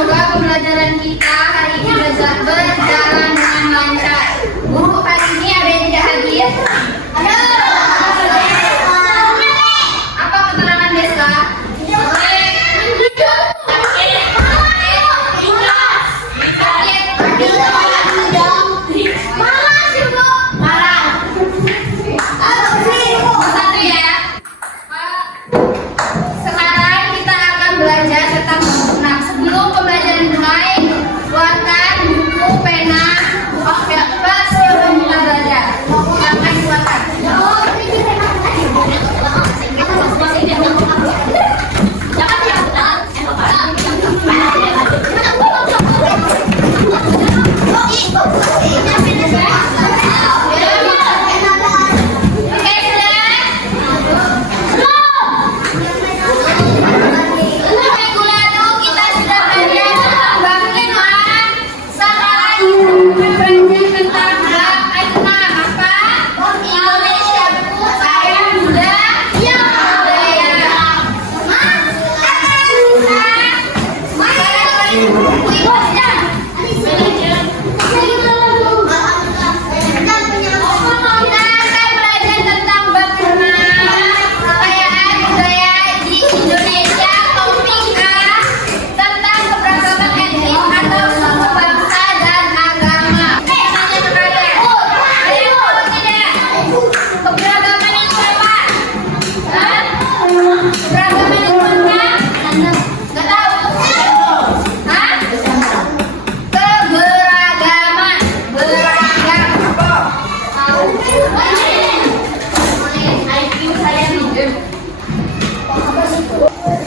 semoga pembelajaran kita hari ini berjalan dengan lancar. Guru hari ini ada yang tidak hadir? Ada. Apa keterangan desa?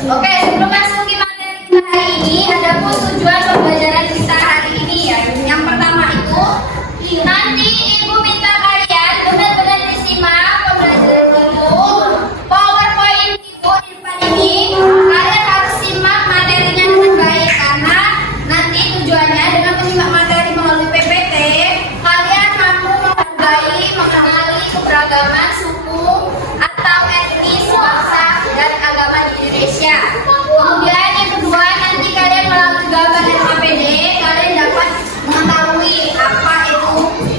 Oke, sebelum masuk ke materi kita hari ini, ada pun tujuan pembelajaran kita hari ini ya. Yang pertama itu, nanti ibu minta kalian benar-benar disimak pembelajaran itu. PowerPoint itu di depan ini, kalian harus simak materinya dengan baik karena nanti tujuannya dengan menyimak materi melalui PPT, kalian mampu menghargai, mengenali keberagaman suku atau etnis, bangsa dan agama di Indonesia. Kemudian yang kedua, nanti kalian melalui gambar LKPD, kalian dapat mengetahui apa itu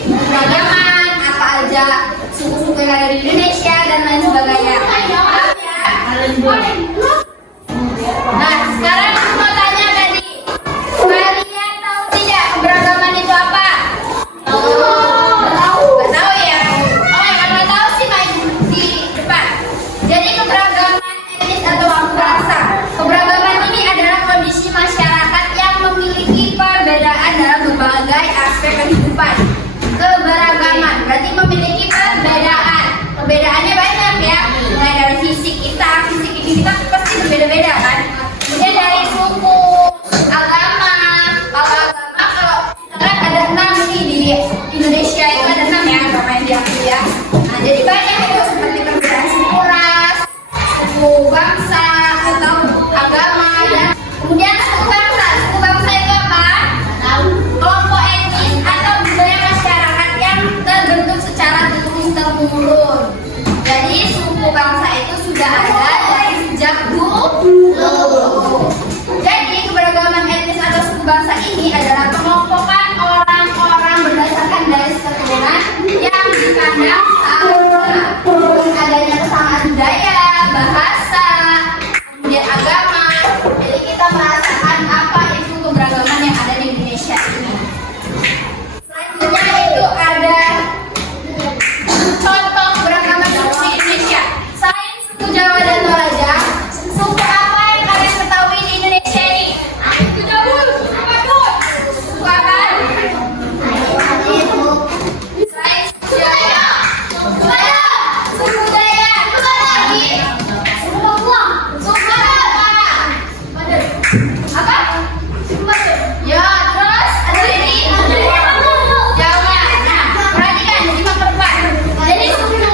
keberagaman, apa aja suku-suku yang ada di Indonesia dan lain sebagainya. Nah, sekarang aku mau tanya tadi, kalian tahu tidak keberagaman itu apa? Nggak tahu ya? Oh, yang nggak tahu sih main di depan. Jadi keberagaman etnis atau bangsa. Keberagaman ini adalah kondisi masyarakat yang memiliki perbedaan dalam berbagai aspek kehidupan. Keberagaman berarti memiliki perbedaan. Perbedaannya banyak ya. Mulai dari fisik kita pasti berbeda-beda kan. Kemudian dari suku, agama. Kalau agama, kalau kita kan ada 6 ini di Indonesia itu ada 6 ya agama yang diakui ya. Nah, jadi banyak itu seperti perbedaan suku ras, suku bangsa atau agama dan kemudian suku bangsa itu apa? Kelompok etnis atau budaya masyarakat yang terbentuk secara turun-temurun. Jadi suku bangsa itu sudah ada dari sejak dulu. Jadi keberagaman etnis atau suku bangsa ini adalah pengelompokan orang-orang berdasarkan garis keturunan yang dipandang sama. Adanya kesamaan budaya, bahasa, kemudian agama. Jadi kita merasakan apa itu keberagaman yang ada di Indonesia ini. Selanjutnya itu ada contoh keberagaman suku di Indonesia. Selain suku Jawa dan Toraja, suku apa yang kalian ketahui di Indonesia ini? Suku Jawa, suku apa? Selain suku Jawa, suku Daya, suku lagi, suku Papua, suku apa? Apa? Ya, terus ada ini Jawa. Nah, perhatikan jadi memperkuat. Jadi suku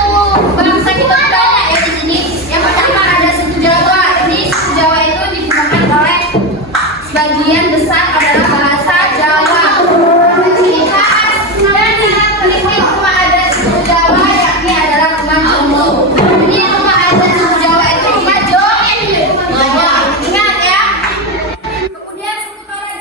bangsa kita banyak ya di sini. Yang pertama ada suku Jawa. Ini suku Jawa itu digunakan oleh sebagian besar adalah bahasa Jawa. Ciri khas dan penting rumah adat suku Jawa yakni adalah rumah jombo. Ini rumah adat suku Jawa itu rumah jombo. Ingat ya. Kemudian suku Toraja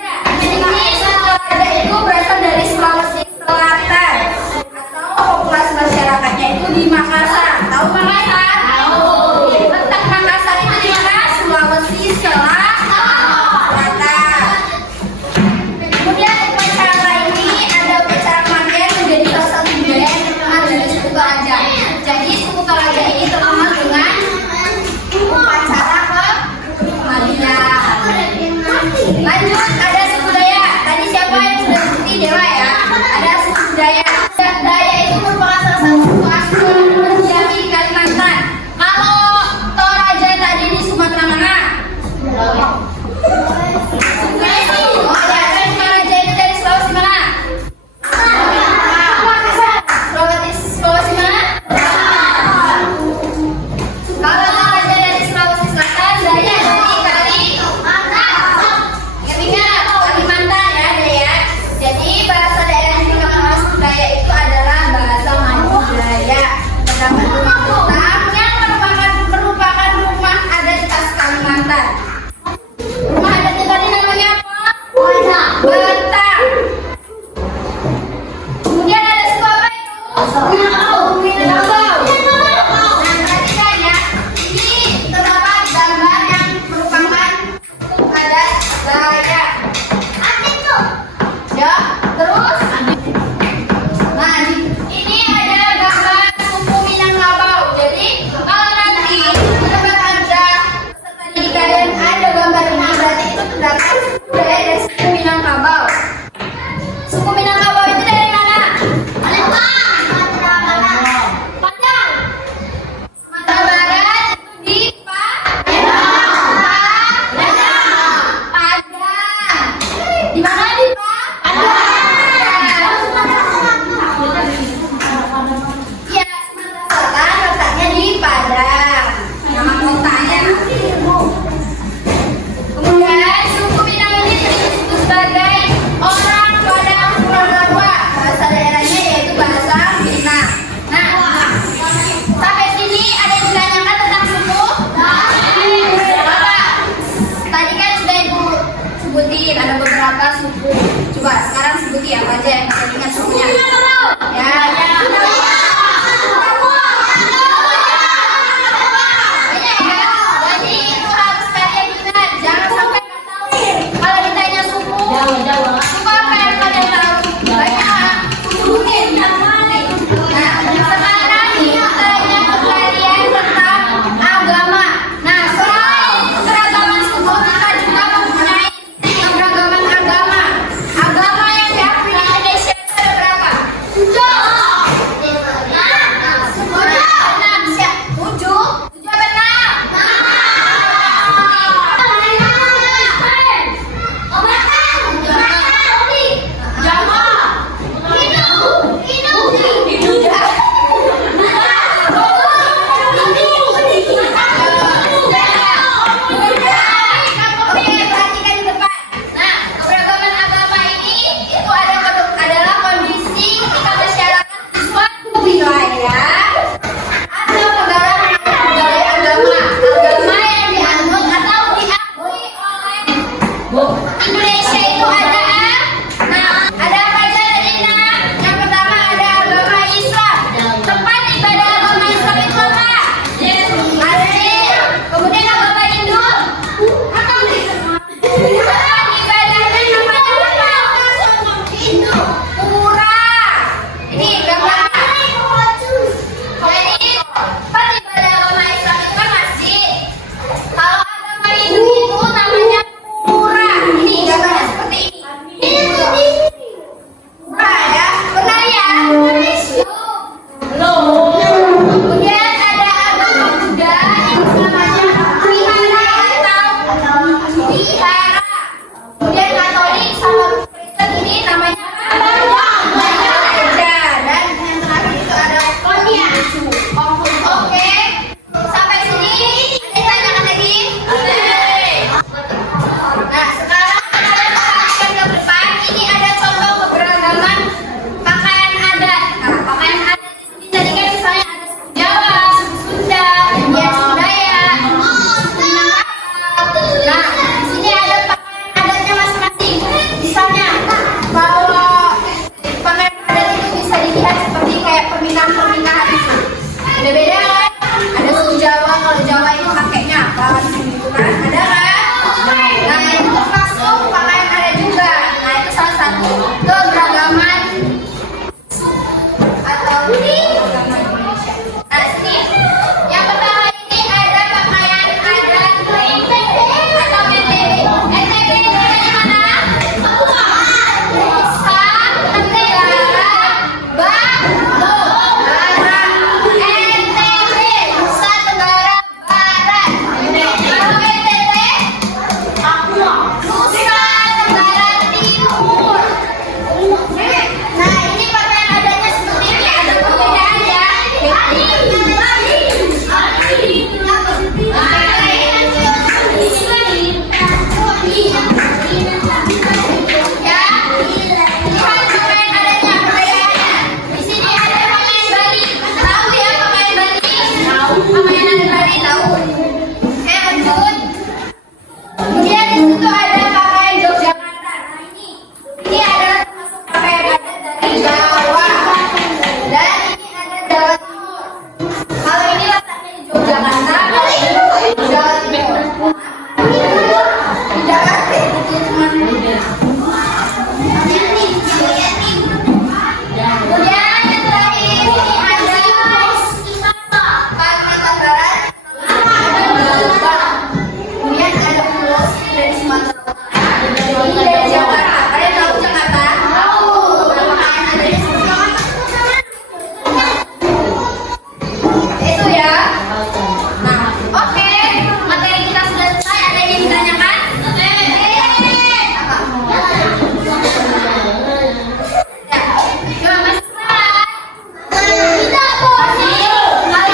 Katolik, ada beberapa suku. Coba sekarang sebutin apa aja yang bisa ingat sukunya. Ya, jadi itu harus kalian ingat. Jangan sampai nggak tahu. Kalau ditanya suku, suku apa yang kalian tahu? Banyak. Sebutin. Nah, sekarang kita tanya ke kalian tentang agama. Nah, selain keragaman suku, kita juga mempunyai keberagaman agama. Agama yang diakui di Indonesia itu ada berapa? 7. Indonesia itu ada, ada apa aja Dina? Yang pertama ada agama Islam. Tempat ibadah agama Islam itu apa? Masjid. Kemudian agama Hindu. Tempat ibadahnya namanya apa? Pura. Ini gambar. Jadi tempat ibadah agama Islam itu kan masjid. Kalau agama Hindu itu namanya pura. Ini gambarnya seperti ini. Pura ya, pernah ya? Belum. Kemudian ada agama Buddha yang namanya wihara atau wihara. Kemudian Katolik sama Kristen ini namanya gereja. Dan yang terakhir itu ada konia. Oke, sampai sini ada tanyakan lagi? Nah, sekarang kita perhatikan ke depan. Ini ada contoh keberagaman pakaian adat. Nah, pakaian adat di sini tadi kan misalnya ada suku Jawa, suku Sunda, India, Sundaya, Minangkabau. Nah, di sini ada pakaian adatnya masing-masing. Misalnya, kalau pakaian adat itu bisa dilihat seperti kayak pernikahan itu. Beda-beda kan? Ada suku Jawa, kalau Jawa itu pakainya apa? Gitu kan? Ada kan? Nah, itu termasuk pakaian adat juga. Nah, itu salah satu keberagaman atau keberagaman Indonesia. Nah, sini. Yang pertama ini ada pakaian adat atau NTB. NTB itu dari mana? Nusa Tenggara Barat. NTB, Nusa Tenggara Barat. Kalau NTT, Nusa Tenggara Timur. Nah, ini pakaian adatnya seperti ini. Ada perbedaan ya. Ya, lihat pakaian adatnya, perbedaannya. Di sini ada pakaian Bali. Tahu ya pakaian Bali? Tahu. Pakaian adat Bali tahu. Lanjut. Kemudian di situ ada pakaian Yogyakarta. Nah, ini adalah termasuk pakaian adat dari Jawa. Dan ini ada Jawa Timur. Kalau ini letaknya di Yogyakarta, kalau ini di Jawa Timur. Di Jakarta itu cuma kemudian yang terakhir ini ada Kalimantan Barat, ada Jawa. Kemudian ada Pulau dari Sumatera Utara. Ini dari Jakarta. Kalian tahu Jakarta? Tahu. Nama pakaian adatnya seperti apa? Itu ya. Nah, oke. Materi kita sudah selesai. Ada yang ditanyakan? Ya. Coba masih semangat. Kita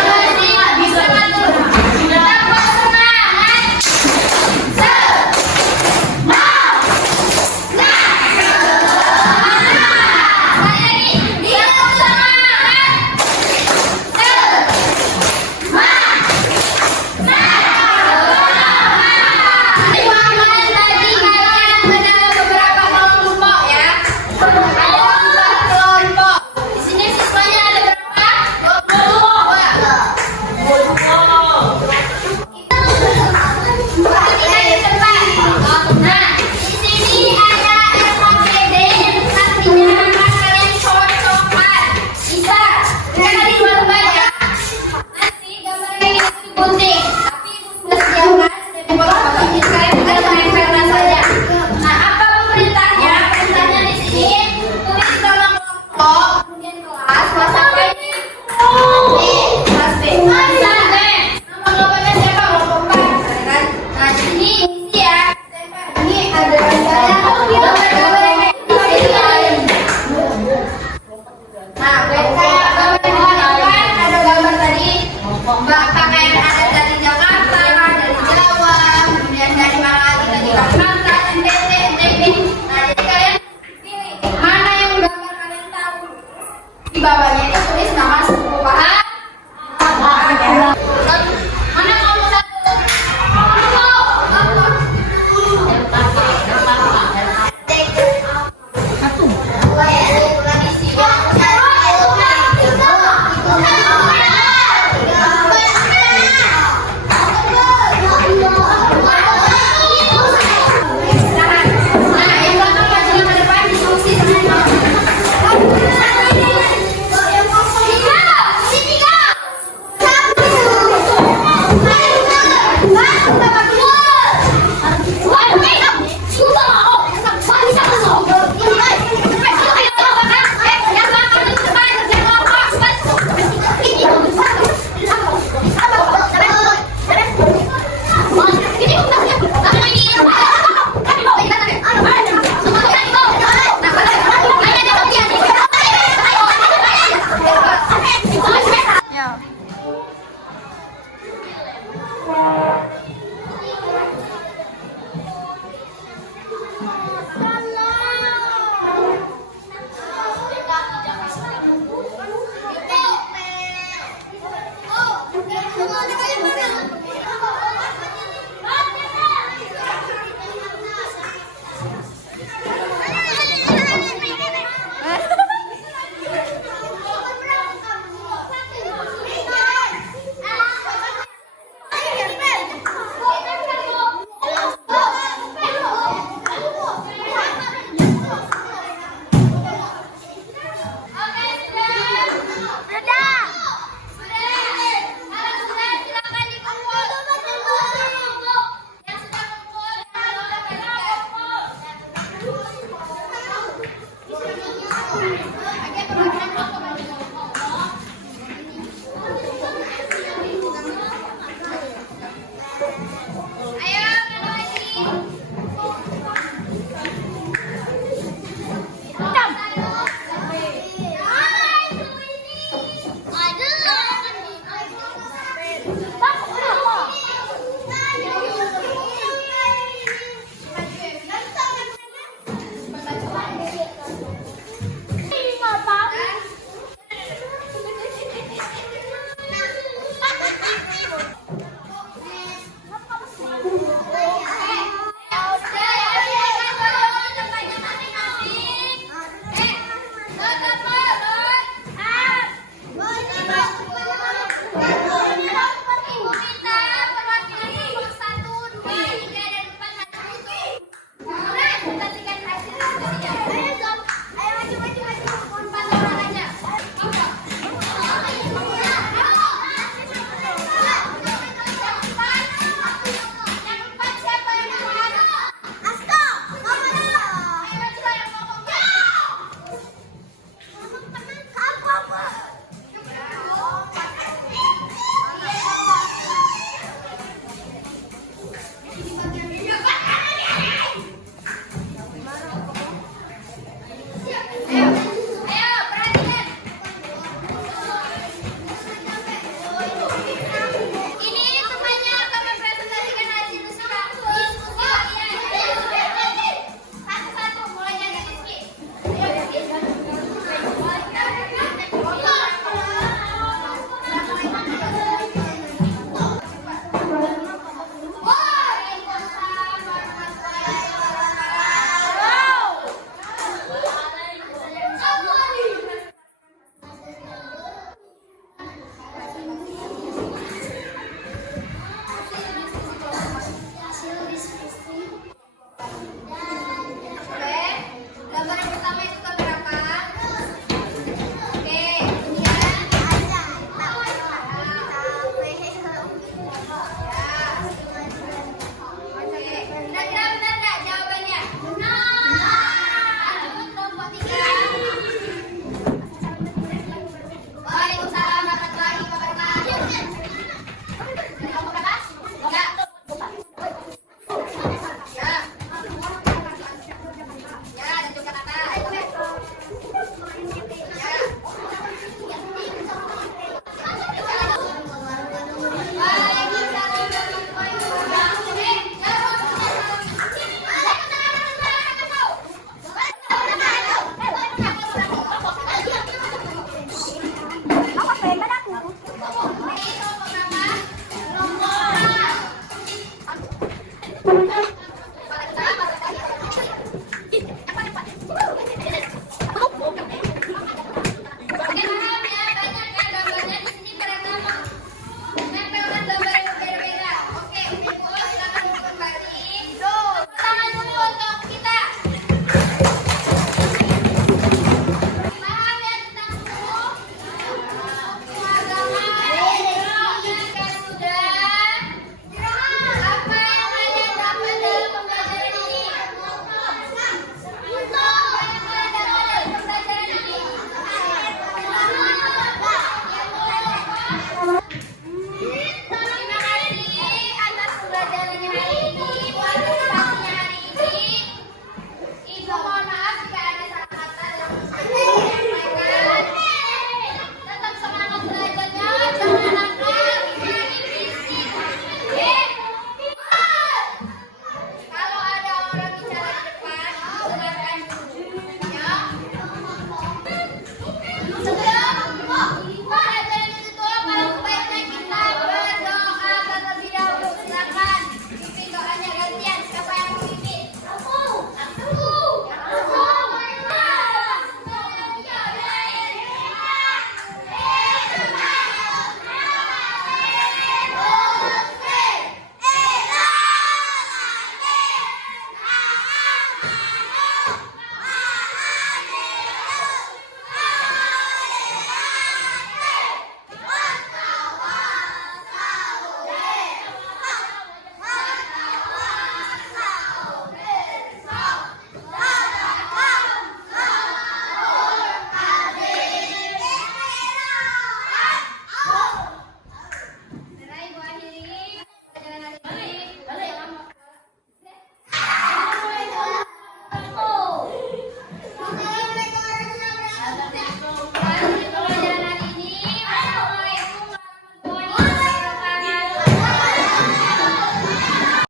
masih bisa ngatur. Kita buat semangat. Basta